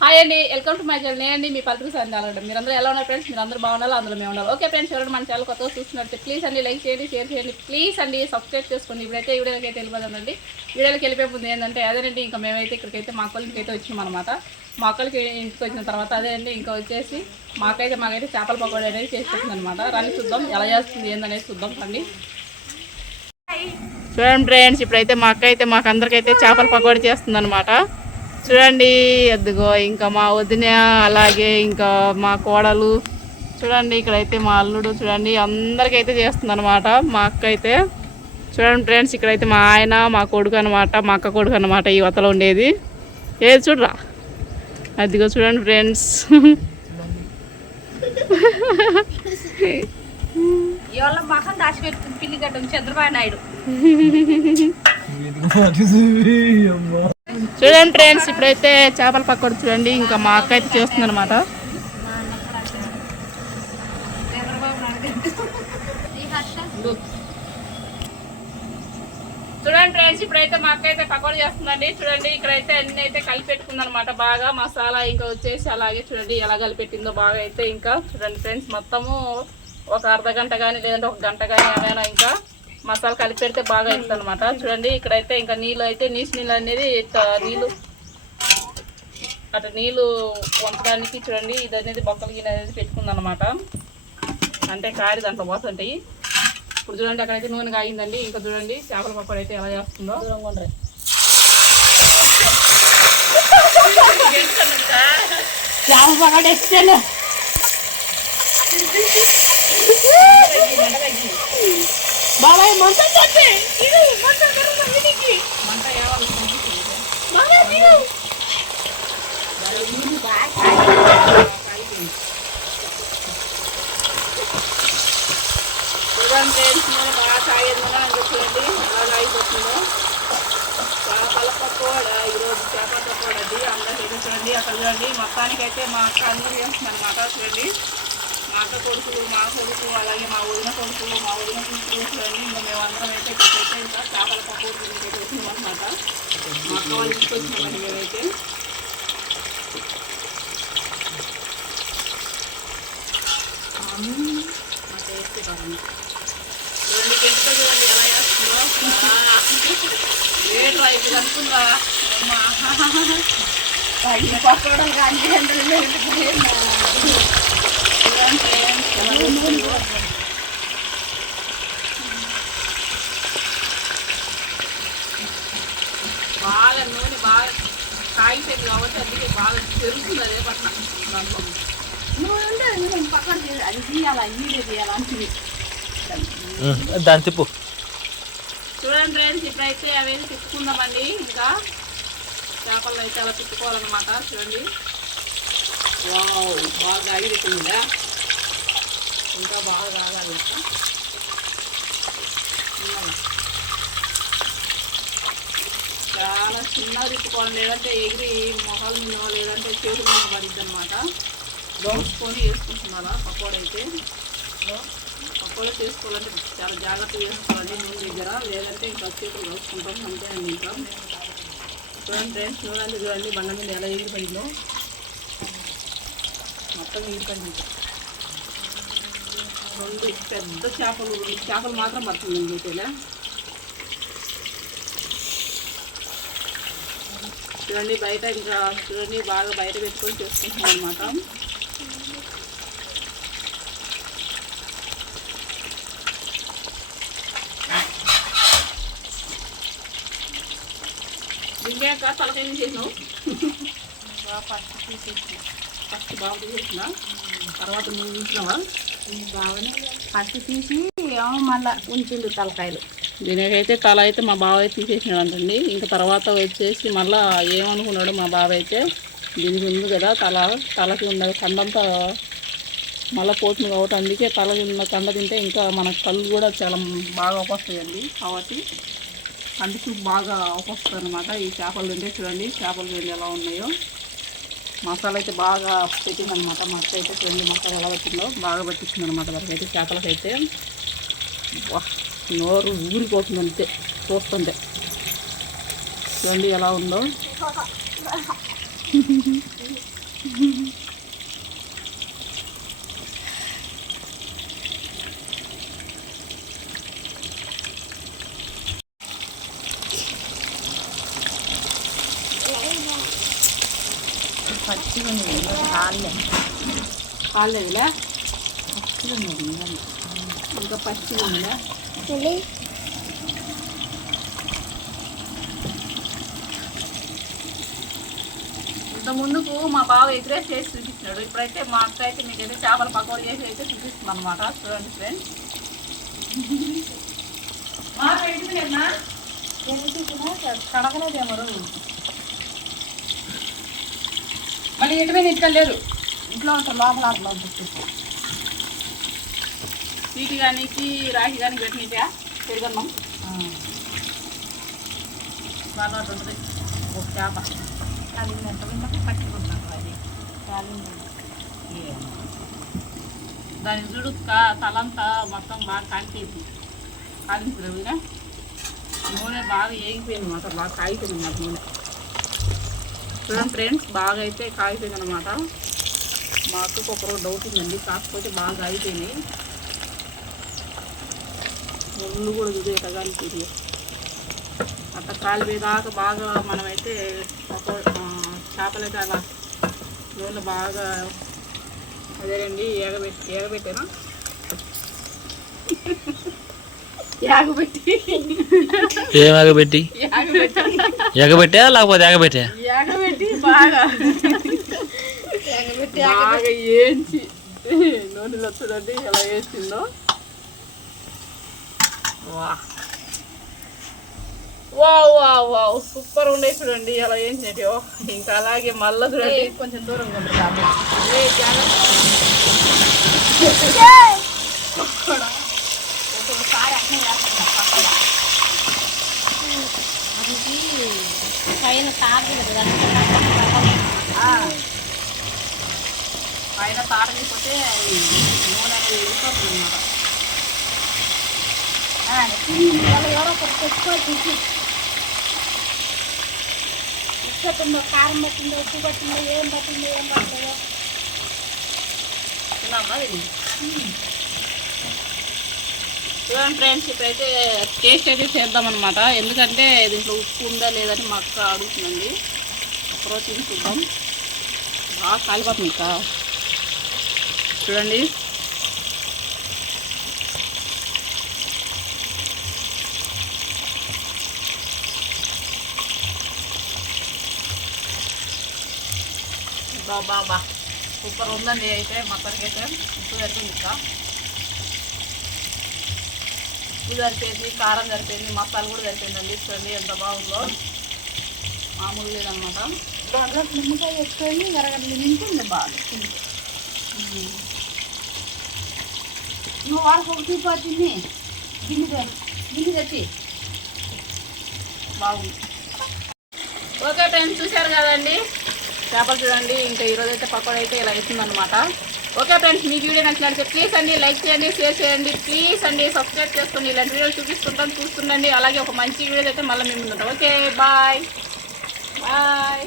Hi అండి welcome to my channel నేనండి మీ పల్లెటూరు సందాలండి మీరందరూ ఎలా ఉన్నారు ఫ్రెండ్స్ మీరందరూ బాగున్నారు? అందులో మేము ఉండాలి ఓకే ఫ్రెండ్స్ ఎవరైనా మన ఛానల్ కొత్తగా చూస్తున్నట్టు ప్లీజ్ అండి లైక్ చేయండి షేర్ చేయండి ప్లీజ్ అండి సబ్స్క్రైబ్ చేసుకోండి. ఇప్పుడైతే ఈ వీడియోకి అయితే వెళ్ళిపోదండి వీడియోకి వెళ్ళిపోయే ముందు ఏంటంటే అదేనండి ఇంకా మేమైతే ఇక్కడికైతే మా అక్కలకి అయితే వచ్చినాం అనమాట మా అక్కలకి ఇంటికి వచ్చిన తర్వాత అదే అండి ఇంకా వచ్చేసి మాకైతే మాకైతే చేపల పకోడీ అనేది చేసేస్తుంది అనమాట రండి చూద్దాం ఎలా చేస్తుంది ఏందనేది చూద్దాం రండి. చూడండి ఫ్రెండ్స్ ఇప్పుడైతే మా అక్క అయితే మాకు అందరికైతే చేపల పకోడీ చేస్తుంది అనమాట చూడండి అదిగో ఇంకా మా వదిన అలాగే ఇంకా మా కోడలు. చూడండి ఇక్కడైతే మా అల్లుడు చూడండి అందరికైతే చేస్తుంది అనమాట మా అక్క అయితే చూడండి ఫ్రెండ్స్ ఇక్కడైతే మా ఆయన మా కొడుకు అనమాట మా అక్క కొడుకు అనమాట ఈ వతలో ఉండేది. ఏది చూడరా? అదిగో చూడండి ఫ్రెండ్స్. ఇవాళ మహం పిల్లిగడ్డ చంద్రబాబు నాయుడు. చూడండి ఫ్రెండ్స్ ఇప్పుడైతే చేపల పక్కన చూడండి ఇంకా మా అక్క అయితే చేస్తుంది అనమాట చూడండి ఫ్రెండ్స్ ఇప్పుడైతే మా అక్క అయితే పకోడీ చేస్తుందండి. చూడండి ఇక్కడైతే అన్ని అయితే కలిపెట్టుకుంది అనమాట బాగా మసాలా ఇంకా వచ్చేసి అలాగే చూడండి ఎలా కలిపెట్టిందో బాగా అయితే ఇంకా. చూడండి ఫ్రెండ్స్ మొత్తము ఒక అర్ధ గంట కానీ లేదంటే ఒక గంట కానీ ఏమైనా ఇంకా మసాలా కలిపి పెడితే బాగా అవుతుంది అనమాట చూడండి ఇక్కడైతే ఇంకా నీళ్ళు అయితే నీసు నీళ్ళు అనేది నీళ్ళు అటు నీళ్ళు వంచడానికి చూడండి ఇది అనేది బొక్కలు గిన్నె అనేది పెట్టుకుందనమాట అంటే కారి దాంట్లో పోతుంటాయి. ఇప్పుడు చూడండి అక్కడైతే నూనె కాగిందండి. ఇంకా చూడండి చేపల పకోడీ అయితే ఎలా చేస్తుందో. చేప ఎక్స్టెండ్ బాబాయ్ మొత్తం కొట్టే ఇది మొత్తం కరువు వీడికి మంట ఏవాలి బాబాయ్ తిను చూడండి ఫ్రెండ్స్ నూనె బాగా కాగేది నూనె అందుకు చూడండి ఎలా కాగిపోతుందో చేపల పకోడా ఈరోజు చేపల పకోడా అది అందరికైతే చూడండి అక్కడ చూడండి మొత్తానికి అయితే మా అక్క అందరూ చేస్తుంది అనమాట చూడండి మా అక్క కొడుకులు మా కొడుకు అలాగే మా వదిన కొడుకులు మా వదిన కొడుకులు చూడండి ఇంకా మేమందరం అయితే ఇక్కడికైతే ఇంకా చేపల గురించి అయితే వచ్చినాం అనమాట మా అక్క వాళ్ళ ఇంటికి వచ్చినామని మేమైతే మా టేస్ట్ బాగుంది. చూడండి గెంట చూడండి ఎలా చేస్తుందో. ఏడు అయిపోయింది అనుకుందా? ఈ పకోడలు కానీ బాగా నూనె బాగా కాగిపోయింది కాబట్టి అందుకే బాగా పెరుగుతుంది అదే పట్ల. నువ్వు పక్కన. అది తీయాలా? వీడియో తీయాలా? అంటుంది దాని తిప్పు. చూడండి ఫ్రెండ్స్ ఇప్పుడైతే అవన్నీ తిప్పుకుందామండి. ఇంకా చేపలు అయితే అలా తిప్పుకోవాలన్నమాట. చూడండి. బాగా ఆగిపోతుందా ఇంకా బాగా కాగాలి ఇంకా. చాలా చిన్నగా తిప్పుకోవాలి లేదంటే ఎగిరి మొహాలు మీద లేదంటే చేతుల మీద పడిద్ది అనమాట దోసుకొని వేసుకుంటున్నారా? పకోడ అయితే. పకోడ చేసుకోవాలంటే చాలా జాగ్రత్తగా వేసుకోవాలి నూనె దగ్గర. లేదంటే ఇంకా చేతులు కలుసుకుంటాం అంతే అండి ఇంకా. చూడండి ఫ్రెండ్స్ చూడండి చూడండి బండ మీద ఎలా ఎగిరిపోయిందో. మొత్తం ఎగిరిపోయింది. రెండు పెద్ద చేపలు రెండు చేపలు మాత్రం పడుతుందండి అయితే చూడండి బయట ఇంకా చూడండి బాగా బయట పెట్టుకొని చేసుకుంటున్నాం అనమాట దివ్యాక తలకాయ చేసినావు? ఫస్ట్ బాగా తీసేసిన? తర్వాత నువ్వు చూసినావా పట్టి తీసి మళ్ళీ మళ్ళా ఉంచిండు తలకాయలు దీనికైతే తల అయితే మా బావ అయితే తీసేసినాడు ఇంకా తర్వాత వచ్చేసి మళ్ళా ఏమనుకున్నాడు మా బావ అయితే దీనికి ఉంది కదా తల. తలకి ఉన్న కండంతా మళ్ళీ పోతుంది కాబట్టి అందుకే తలకి ఉన్న కండ తింటే ఇంకా మన కళ్ళు కూడా చాలా బాగా ఉపస్తాయండి కాబట్టి కంటి చూపు బాగా ఉపస్తుంది అనమాట ఈ చేపలు తింటే చూడండి చేపలు చూడండి ఎలా ఉన్నాయో. మసాలా అయితే బాగా పెట్టిందనమాట మా అక్క అయితే రెండు మసాలా ఎలా పెట్టిందో బాగా పట్టించింది అనమాట దానికైతే చేపలకి అయితే నోరు ఊరిపోతుంది అంతే చూస్తుంటే. చూడండి ఎలా ఉందో. పచ్చిగా ఉన్నది ఇంకా కాళ్ళే కాలేదులే పచ్చిగా ఉన్నది ఇంకా. ఇంకా పచ్చిగా ఉందా ఇంత ముందుకు మా బావ ఎగ్రేస్ చేసి చూపించినాడు. ఇప్పుడైతే మా అక్క అయితే మీకైతే చేపల పకోడీ చేసి అయితే చూపిస్తుంది అనమాట చూడండి ఫ్రెండ్స్ మా పెంచుకునేమ్మా కడగలేదేమో మళ్ళీ ఇంటి మీద ఇంటికి లేదు ఇంట్లో ఉంటారు లోపల అట్లా. వీటి కానీ రాఖీ కానీ పెట్టినట్టా పెరుగన్నం? ఆ. బాగా ఉంటుంది. ఒక చేప. అది కాలింది ఏమో. దాని చూడు తలంతా మొత్తం బాగా కాలిపోయింది. కాలిపోయింది నూనె బాగా ఏగిపోయింది అనమాట బాగా కాగిపోయింది అన్నమాట నూనె. చూడండి ఫ్రెండ్స్ బాగా అయితే కాగిపోయింది అనమాట మా అక్కకు ఒకరోజు డౌట్ ఉందండి కాకపోతే బాగా అయిపోయినాయి ముళ్ళు కూడా చూడు కాలిపోయి అట్లా కాలిపోయేదాకా బాగా మనమైతే ఒక చేపలు అయితే అలా నూనె బాగా అదేనండి ఏగబెట్టి ఏగబెట్టానా యాగబెట్టి ఏం ఎగబెట్టి ఎగబెట్టా లేకపోతే ఎగబెట్టా బాగా. బాగా ఏంచి. నూనెలో చూడండి ఎలా వేసిందో. వా. వా వా వా సూపర్ ఉండే చూడండి ఎలా వేసినట్టు. ఇంకా అలాగే మళ్ళీ చూడండి. కొంచెం దూరంగా ఉంటుంది పైన ఆ. పైన తారగిపోతే అది నూనె అనేది వెళ్ళిపోతుంది అన్నమాట ఎవరో ఉప్పట్టిందో కారం పట్టిందో ఉప్పు పట్టిందో ఏం పట్టిందో ఏం పట్టలేదో. తిన్నామా చూడండి ఫ్రెండ్స్ ఇప్పుడైతే టేస్ట్ అయితే చేద్దామన్నమాట ఎందుకంటే దీంట్లో ఉప్పు ఉందా లేదని మా అక్క అడుగుతుందండి. ఒకరోజు తిని చూద్దాం. బాగా కాలిపోతుంది ఇంకా చూడండి. బాబా బా సూపర్ ఉందండి అయితే మొత్తానికి అయితే ఉప్పు సరిపోయింది ఇంకా ఉప్పు సరిపోయింది కారం సరిపోయింది మసాలా కూడా సరిపోయిందండి చూడండి ఎంత బాగుందో. మామూలు లేదనమాట దాంట్లో నిమ్మకాయ వేసుకొని ఎరగడ్డలు నింటుంది బాగా నువ్వు వాళ్ళకి ఒక చూపు తిని గిన్నె గిన్నె తెచ్చి. బాగుంది. ఓకే ఫ్రెండ్స్ చూశారు కదండి? చేపలు చూడండి. ఇంకా ఈరోజు అయితే పకోడీ అయితే ఇలా అవుతుందన్నమాట ఓకే ఫ్రెండ్స్ మీ వీడియో నచ్చినట్టు ప్లీజ్ అండి లైక్ చేయండి షేర్ చేయండి. ప్లీజ్ అండి సబ్స్క్రైబ్ చేసుకోండి ఇలాంటి వీడియోలు చూపిస్తుంటాం చూస్తుండండి. అలాగే ఒక మంచి వీడియో అయితే మళ్ళీ మేము ఉంటాం ఓకే బాయ్ బాయ్